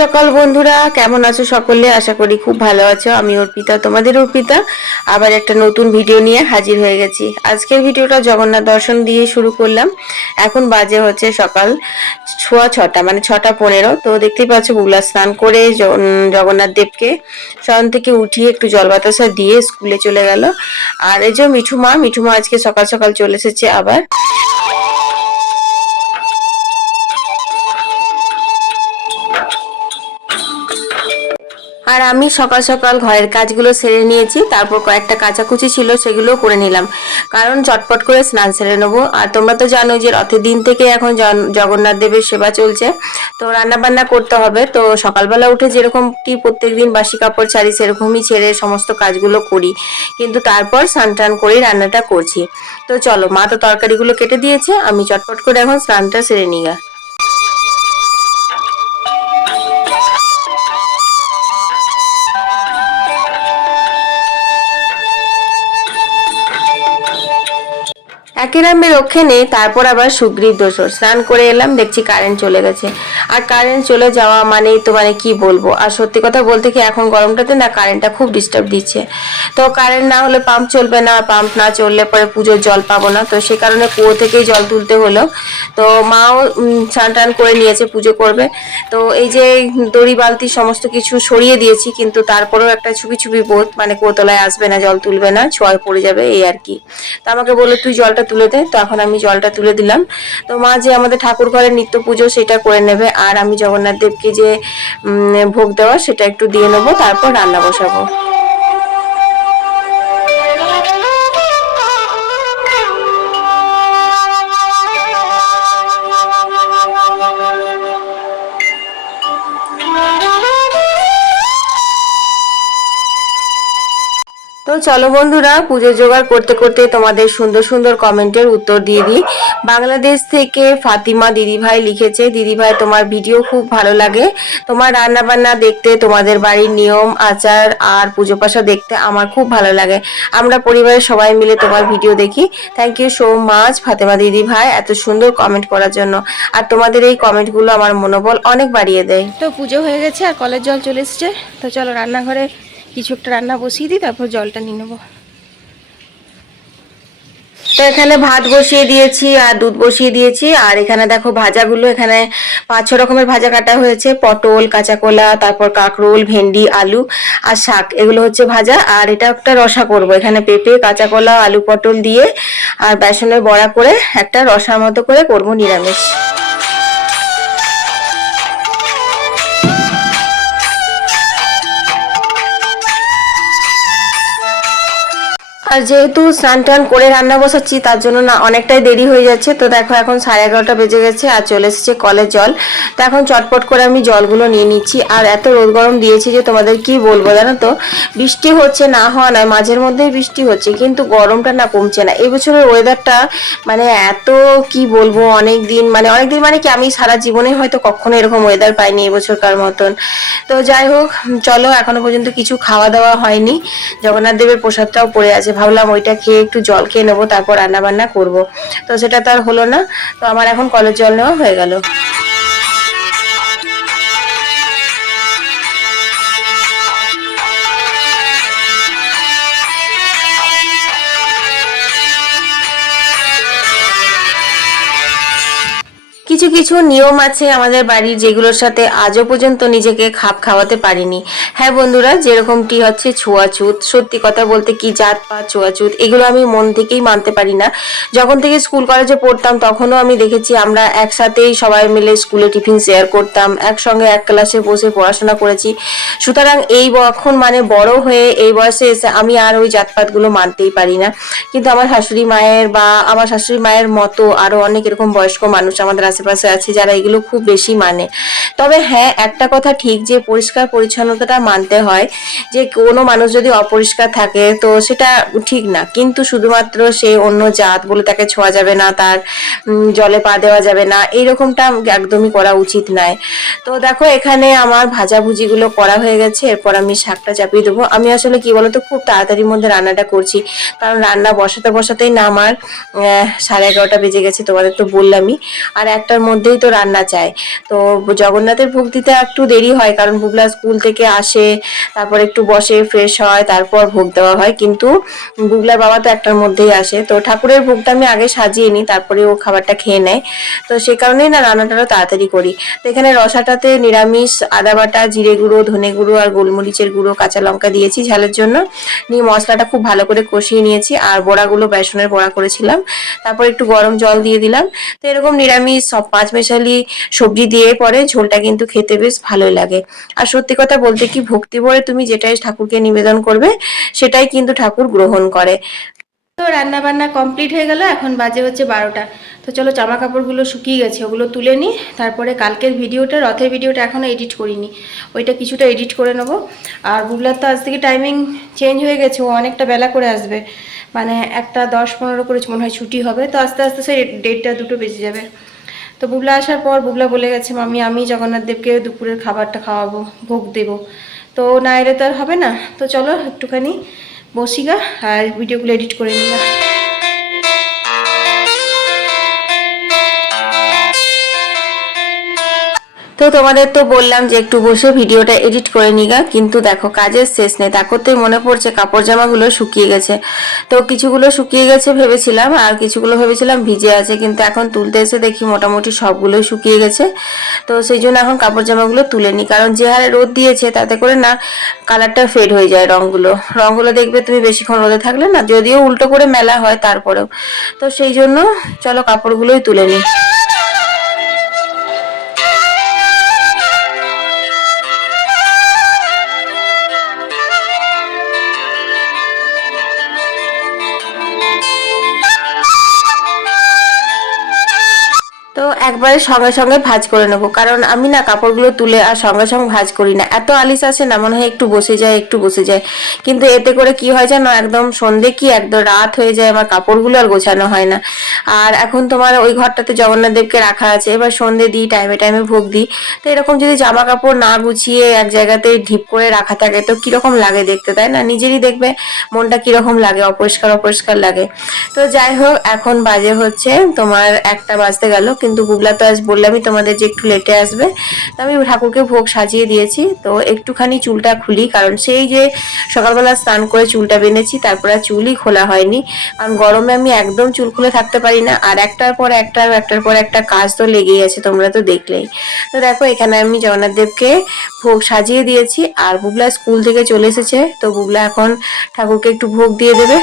সকাল বন্ধুরা। কেমন আছো সকলে? আশা করি খুব ভালো আছো। আমি অর্পিতা, তোমাদের অর্পিতা। আবার একটা নতুন ভিডিও নিয়ে হাজির হয়ে গেছি। আজকের ভিডিওটা জগন্নাথ দর্শন দিয়ে শুরু করলাম। এখন বাজে হচ্ছে সকাল ছোয়া ছটা মানে ছটা পনেরো। তো দেখতেই পাচ্ছ বুগলা স্নান করে জগন্নাথ দেবকে শয়ন থেকে উঠিয়ে একটু জল বাতাসা দিয়ে স্কুলে চলে গেল। আর এই যে মিঠু মা মিঠু মা আজকে সকাল সকাল চলে এসেছে আবার। আর আমি সকাল সকাল ঘরের কাজগুলো সেরে নিয়েছি, তারপর কয়েকটা কাচাকুচি ছিল সেগুলো করে নিলাম। কারণ চটপট করে স্নান সেরে নেব। আর তোমরা তো জানো যে রথের দিন থেকে এখন জগন্নাথ দেবের সেবা চলছে। তো রান্না বান্না করতে হবে। তো সকালবেলা উঠে যেরকম কি প্রত্যেকদিন বাসি কাপড় ছাড়ি, সেরকমই ছেড়ে সমস্ত কাজগুলো করি। কিন্তু তারপর স্নান টান করেই রান্নাটা করছি। তো চলো, মা তো তরকারিগুলো কেটে দিয়েছে। আমি চটপট করে এখন স্নানটা সেরে নিই a একের রক্ষে নেই, তারপর আবার সুগ্রীব দোষর। স্নান করে এলাম, দেখছি কারেন্ট চলে গেছে। আর কারেন্ট চলে যাওয়া মানেই তো মানে কি বলব? আর সত্যি কথা বলতে কি এখন গরমটাতে না কারেন্টটা খুব ডিস্টার্ব দিচ্ছে। তো কারেন্ট না হলে পাম্প চলবে না পাম্প না চললে পরে পুজোর জল পাবো না। তো সে কারণে কুয়ো থেকেই জল তুলতে হলো। তো মাও স্নান টান করে নিয়েছে, পুজো করবে। তো এই যে দড়ি, বালতি সমস্ত কিছু সরিয়ে দিয়েছি, কিন্তু তারপরেও একটা ছুপি ছুপি বোধ মানে কোতলায় আসবে না, জল তুলবে না ছোঁয়া পড়ে যাবে, এই আর কি। তো আমাকে বলল, তুই জলটা তুলে দে তো এখন আমি জলটা তুলে দিলাম। তো মা যে আমাদের ঠাকুর ঘরের নিত্য পুজো, সেটা করে নেবে। আর আমি জগন্নাথ দেবকে যে ভোগ দেওয়া, সেটা একটু দিয়ে নেব, তারপর রান্না বসাবো। চলো বন্ধুরা পুজো জোগাড় করতে করতে তোমাদের সুন্দর সুন্দর কমেন্টের উত্তর দিয়ে দিই। বাংলাদেশ থেকে ফাতিমা দিদিভাই লিখেছে, দিদিভাই, তোমার ভিডিও খুব ভালো লাগে। তোমার রান্না বান্না দেখতে, তোমাদের বাড়ির নিয়ম, আচার আর পুজো পাশা দেখতে আমার খুব ভালো লাগে। আমরা পরিবারের সবাই মিলে তোমার ভিডিও দেখি। Thank you so much Fatema দিদি ভাই এত সুন্দর কমেন্ট করার জন্য। আর তোমাদের এই কমেন্টগুলো আমার মনোবল অনেক বাড়িয়ে দেয়। তো পুজো হয়ে গেছে আর কলের জল চলে এসছে। তো চলো, রান্নাঘরে কিছু একটা রান্না বসিয়ে দিই, তারপর জলটা নিয়ে নেব। তো এখানে ভাত বসিয়ে দিয়েছি, আর দুধ বসিয়ে দিয়েছি, আর এখানে দেখো ভাজাগুলো, এখানে পাঁচ ছ রকমের ভাজা কাটা হয়েছে, পটল কাঁচা কলা তারপর কাঁকরোল, ভেন্ডি, আলু, আর শাক, এগুলো হচ্ছে ভাজা, আর এটা একটা রসা করব। এখানে পেঁপে কাঁচা কলা আলু পটল দিয়ে, আর বেসনের বড়া করে একটা রসার মতো করে করব নিরামিষ। আর যেহেতু স্নান টান করে রান্না বসাচ্ছি, তার জন্য না অনেকটাই দেরি হয়ে যাচ্ছে। তো দেখো, এখন সাড়ে এগারোটা বেজে গেছে আর চলে এসেছে কলের জল। তো এখন চটপট করে আমি জলগুলো নিয়ে নিচ্ছি। আর এত রোদ গরম দিয়েছি যে তোমাদের কি বলব জানো তো? বৃষ্টি হচ্ছে, না হওয়া নয়, মাঝের মধ্যেই বৃষ্টি হচ্ছে, কিন্তু গরমটা না কমছে না। এই বছরের ওয়েদারটা মানে এত কি বলব অনেক দিন মানে অনেক দিন মানে কি আমি সারা জীবনে হয়তো কখনো এরকম ওয়েদার পাইনি এবছরকার মতন। তো যাই হোক, চলো, এখনও পর্যন্ত কিছু খাওয়া দাওয়া হয়নি। জগন্নাথ দেবের প্রসাদটাও পড়ে আছে। ভাবলাম ওইটা খেয়ে একটু জল খেয়ে নেব, তারপর রান্না বান্না করব। তো সেটা তো আর হলো না। তো আমার এখন কলের জল নেওয়া হয়ে গেল। কিছু কিছু নিয়ম আছে আমাদের বাড়ির যেগুলোর সাথে আজও পর্যন্ত নিজেকে খাপ খাওয়াতে পারিনি। হ্যাঁ বন্ধুরা, যেরকমটি হচ্ছে ছোঁয়াছুত, সত্যি কথা বলতে কি জাত পাত, ছোঁয়াছুত, এগুলো আমি মন থেকেই মানতে পারি না। যখন থেকে স্কুল কলেজে পড়তাম, তখনও আমি দেখেছি আমরা একসাথেই সবাই মিলে স্কুলে টিফিন শেয়ার করতাম, একসঙ্গে এক ক্লাসে বসে পড়াশোনা করেছি। সুতরাং এই এখন মানে বড় হয়ে এই বয়সে এসে আমি আর ওই জাতপাতগুলো মানতেই পারি না। কিন্তু আমার শাশুড়ি মায়ের বা আমার শাশুড়ি মায়ের মতো আরও অনেক এরকম বয়স্ক মানুষ আমাদের আশেপাশে আছে, যারা এগুলো খুব বেশি মানে। তবে হ্যাঁ একটা কথা ঠিক যে পরিষ্কার পরিচ্ছন্নতাটা মানতে হয় যে কোনো মানুষ যদি অপরিষ্কার থাকে, তো সেটা ঠিক না। কিন্তু শুধুমাত্র সে অন্য জাত বলে তাকে ছোঁয়া যাবে না, তার জলে পা দেওয়া যাবে না, এইরকমটা একদমই করা উচিত নয়। তো দেখো, এখানে আমার ভাজাভুজিগুলো করা হয়ে গেছে, এরপর আমি শাকটা চাপিয়ে দেবো। আমি আসলে কি বলতো, খুব তাড়াতাড়ির মধ্যে রান্নাটা করছি, কারণ রান্না বসাতে বসাতেই না আমার সাড়ে এগারোটা বেজে গেছে, তোমাদের তো বললামই। আর একটার মধ্যেই তো রান্না চাই। তো জগন্নাথের ভোগ দিতে একটু দেরি হয়, কারণ বুবলা স্কুল থেকে আসে তারপর একটু বসে ফ্রেশ হয়, তারপর ভোগ দেওয়া হয়। কিন্তু বুবলার বাবা তো একটার মধ্যেই আসে। তো ঠাকুরের ভোগটা আমি আগে সাজিয়ে নিই, তারপরে ও খাবারটা খেয়ে নেয়। তো সে কারণেই না রান্নাটাও তাড়াতাড়ি করি। তো এখানে রসাটাতে নিরামিষ, আদা বাটা, জিরে গুঁড়ো, ধনে গুঁড়ো আর গোলমরিচের গুঁড়ো, কাঁচা লঙ্কা দিয়েছি ঝালের জন্য। নিয়ে মশলাটা খুব ভালো করে কষিয়ে নিয়েছি। আর বড়াগুলো বেসনের বড়া করেছিলাম। তারপর একটু গরম জল দিয়ে দিলাম। তো এরকম নিরামিষ, সব পাঁচ মেশালি সবজি দিয়ে পরে ঝোলটা কিন্তু খেতে বেশ ভালোই লাগে। আর সত্যি কথা বলতে কি ভক্তি ভরে তুমি যেটাই ঠাকুরকে নিবেদন করবে, সেটাই কিন্তু ঠাকুর গ্রহণ করে। তো রান্না বান্না কমপ্লিট হয়ে গেল, এখন বাজে হচ্ছে বারোটা। তো চলো জামা কাপড়গুলো শুকিয়ে গেছে, ওগুলো তুলে নিই, তারপরে কালকের ভিডিওটা, রথের ভিডিওটা এখনও এডিট করিনি। ওইটা কিছুটা এডিট করে নেব। আর বুবলার তো আজ থেকে টাইমিং চেঞ্জ হয়ে গেছে, ও অনেকটা বেলা করে আসবে। মানে একটা দশ পনেরো করে মনে হয় ছুটি হবে। তো আস্তে আস্তে সেই ডেটটা দুটো বেজে যাবে। তো বুবলা আসার পর বুবলা বলে গেছে মামি আমি জগন্নাথ দেবকে দুপুরের খাবারটা খাওয়াবো, ভোগ দেবো। তো না এলে তো আর হবে না। তো চলো একটুখানি বসি গা আর ভিডিওগুলো এডিট করে নিই তোমাদের তো বললাম যে একটু বসে ভিডিওটা এডিট করে নিগা, কিন্তু দেখো কাজের শেষ নেই, তা করতেই মনে পড়ছে, কাপড় জামাগুলো শুকিয়ে গেছে। তো কিছুগুলো শুকিয়ে গেছে ভেবেছিলাম, আর কিছুগুলো ভেবেছিলাম ভিজে আছে, কিন্তু এখন তুলতে এসে দেখি মোটামুটি সবগুলোই শুকিয়ে গেছে। তো সেই জন্য এখন কাপড় জামাগুলো তুলে নিই, কারণ যে হারে রোদ দিয়েছে, তাতে করে না কালারটা ফেড হয়ে যায় রঙগুলো। রঙগুলো দেখবে তুমি বেশিক্ষণ রোদে থাকলে না, যদিও উল্টো করে মেলা হয় তারপরেও। তো সেই জন্য চলো কাপড়গুলোই তুলে নিই। একবারে সঙ্গে সঙ্গে ভাজ করে নেব। কারণ আমি না কাপড়গুলো তুলে আর সঙ্গে সঙ্গে ভাজ করি না। এত আলিস আসে না, মনে হয় একটু বসে যায়, একটু বসে যায়। কিন্তু এতে করে কি হয় জানো, একদম সন্ধে কি একদম রাত হয়ে যায়, আমার কাপড়গুলো আর গোছানো হয় না। আর এখন তোমার ওই ঘরটাতে জগন্নাথ দেবকে রাখা আছে। এবার সন্ধে দিই টাইমে টাইমে ভোগ দিই। তো এরকম যদি জামা কাপড় না গুছিয়ে এক জায়গাতে ঢিপ করে রাখা থাকে, তো কীরকম লাগে দেখতে, তাই না? নিজেরই দেখবে মনটা কীরকম লাগে, অপরিষ্কার অপরিষ্কার লাগে। তো যাই হোক, এখন বাজে হচ্ছে তোমার একটা বাজতে গেল, কিন্তু বুবলা তো আজ বললামই, তোমাদের যে একটু লেটে আসবে। তো আমি ঠাকুরকে ভোগ সাজিয়ে দিয়েছি, তো একটুখানি চুলটা খুলি, কারণ সেই যে সকালবেলা স্নান করে চুলটা বেঁধেছি, তারপর আর চুলই খোলা হয়নি। কারণ গরমে আমি একদম চুল খুলে থাকতে পারি না, আর একটার পর একটা, একটার পর একটা কাজ তো লেগেই আছে, তোমরা তো দেখলেই। তো দেখো, এখানে আমি জগন্নাথ দেবকে ভোগ সাজিয়ে দিয়েছি, আর বুবলা স্কুল থেকে চলে এসেছে, তো বুবলা এখন ঠাকুরকে একটু ভোগ দিয়ে দেবে।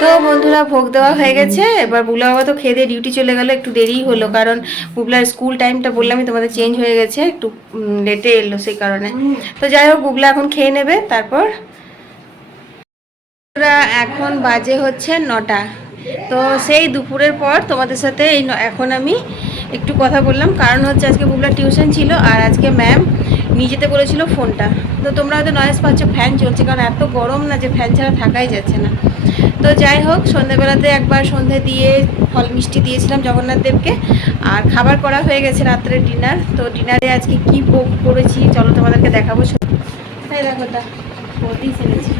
তো বন্ধুরা ভোগ দেওয়া হয়ে গেছে। এবার বুবলা বাবা তো খেয়ে দিয়ে ডিউটি চলে গেলো, একটু দেরিই হলো, কারণ বুবলার স্কুল টাইমটা বললামই তোমাদের চেঞ্জ হয়ে গেছে, একটু লেটে এলো সেই কারণে। তো যাই হোক, বুবলা এখন খেয়ে নেবে, তারপর এখন বাজে হচ্ছে নটা। তো সেই দুপুরের পর তোমাদের সাথে এই এখন আমি একটু কথা বললাম, কারণ হচ্ছে আজকে বুবলার টিউশন ছিল, আর আজকে ম্যাম নিয়ে যেতে বলেছিল ফোনটা। তো তোমরা হয়তো নয়েস পাচ্ছ ফ্যান চলছে, কারণ এত গরম না যে ফ্যান ছাড়া থাকাই যাচ্ছে না। তো যাই হোক সন্ধ্যেবেলাতে একবার সন্ধে দিয়ে ফল মিষ্টি দিয়েছিলাম জগন্নাথ দেবকে। আর খাবার করা হয়ে গেছে রাত্রে ডিনার তো ডিনারে আজকে কি ভোগ করেছি, চলো তোমাদেরকে দেখাবো। তাই দেখো তা বলতেই ছেড়েছি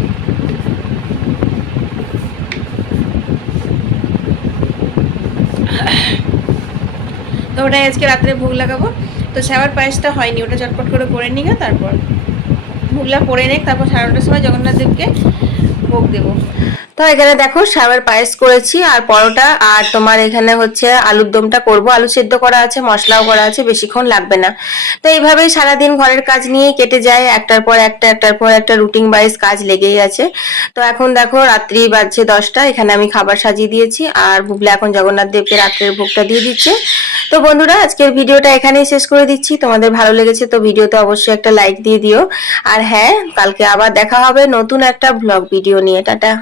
তো ওটাই আজকে রাত্রে ভোগ লাগাবো। তো শ্যাওয়ার পায়েসটা হয়নি, ওটা চটপট করে করে নিয়ে তারপর ভুগলা পরে নেক, তারপর সাড়ে নটার সময় জগন্নাথ দেবকে ভোগ দেবো। তো এখানে দেখো সাবার পায়েস করেছি আর পরোটা আর তোমার এখানে হচ্ছে আলুর দমটা করব। আলু সেদ্ধ করা আছে, মশলাও করা আছে, বেশিক্ষণ লাগবে না। তো এইভাবেই সারাদিন ঘরের কাজ নিয়েই কেটে যায়, একটার পর একটা, একটার পর একটা রুটিন ওয়াইজ কাজ লেগেই আছে। তো এখন দেখো রাত্রি বাজছে দশটা, এখানে আমি খাবার সাজিয়ে দিয়েছি আর বুবলে এখন জগন্নাথ দেবকে রাত্রের ভোগটা দিয়ে দিচ্ছে। তো বন্ধুরা, আজকের ভিডিওটা এখানেই শেষ করে দিচ্ছি। তোমাদের ভালো লেগেছে তো ভিডিওতে অবশ্যই একটা লাইক দিয়ে দিও। আর হ্যাঁ কালকে আবার দেখা হবে নতুন একটা ব্লগ ভিডিও নিয়ে। টাটা।